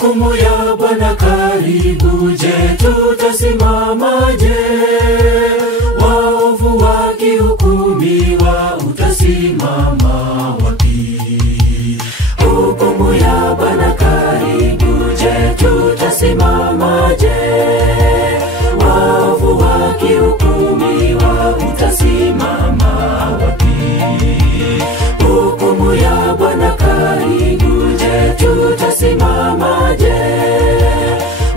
Hukumu ya Bwana karibu, je, tutasimamaje? Waovu wakihukumiwa, utasimama wapi? Hukumu ya Bwana karibu, je, tutasimamaje? Waovu wakihukumiwa, utasimama wapi? Hukumu ya Bwana karibu, je, tutasimamaje?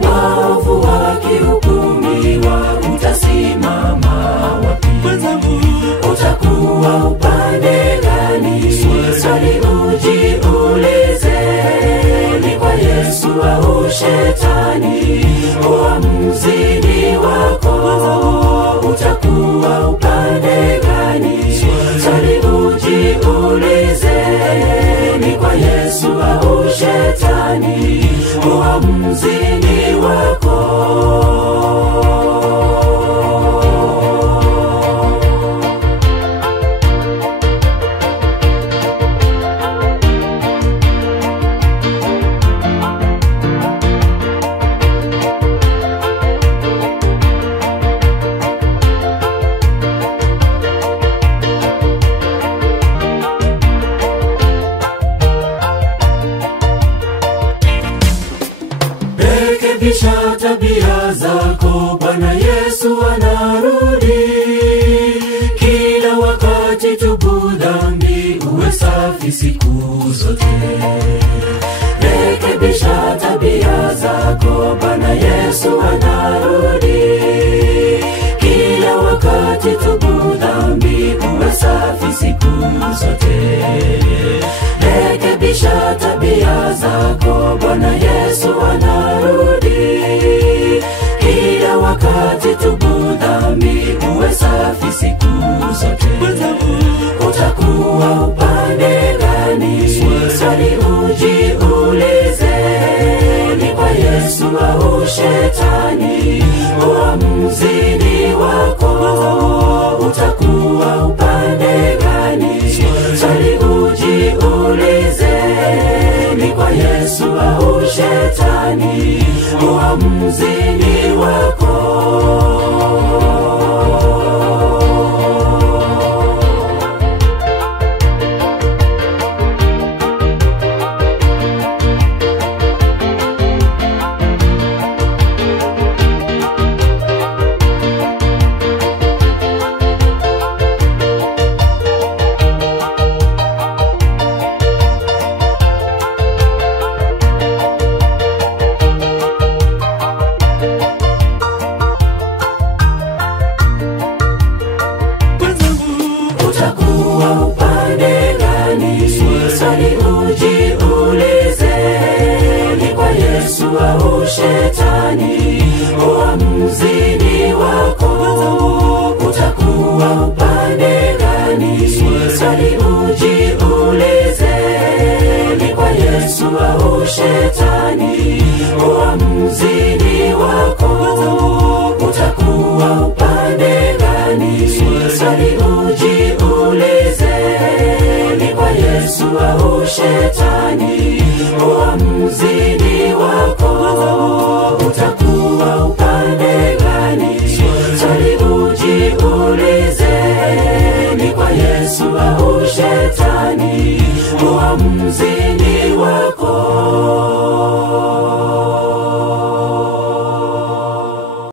Waovu wakihukumiwa, utasimama wapi? Utakuwa upande gani? Swali ujiulize. Ni kwa Yesu au Shetani? Uamuzi ni wako. Utakuwa upande gani? Swali ujiulize. Ni kwa Yesu au Shetani? Uamuzi ni wako. Rekebisha tabia zako, Bwana Yesu anarudi. Kila wakati tubu dhambi, uwe safi siku zote. Rekebisha tabia zako, Bwana Yesu anarudi. Kila wakati tubu dhambi, uwe safi siku zote. Rekebisha tabia zako, Bwana Yesu anarudi. Kila wakati tubu dhambi, uwe safi siku zote. Utakuwa upande gani? Swali ujiulize. Ni kwa Yesu au Shetani? Uamuzi ni wako. Utakuwa upande gani? Swali ujiulize. Ni kwa Yesu au Shetani? Uamuzi ni wako. Utakuwa upande gani? Swali ujiulize. Ni kwa Yesu au Shetani? Uamuzi ni wako. Utakuwa upande gani? Swali ujiulize. Ni kwa Yesu au Shetani? Uamuzi ni wako. Utakuwa upande gani? Swali ujiulize. Ni kwa Yesu au Shetani? Uamuzi ni wako. Utakuwa upande gani? Swali ujiulize. Ni kwa Yesu au Shetani? Uamuzi ni wako.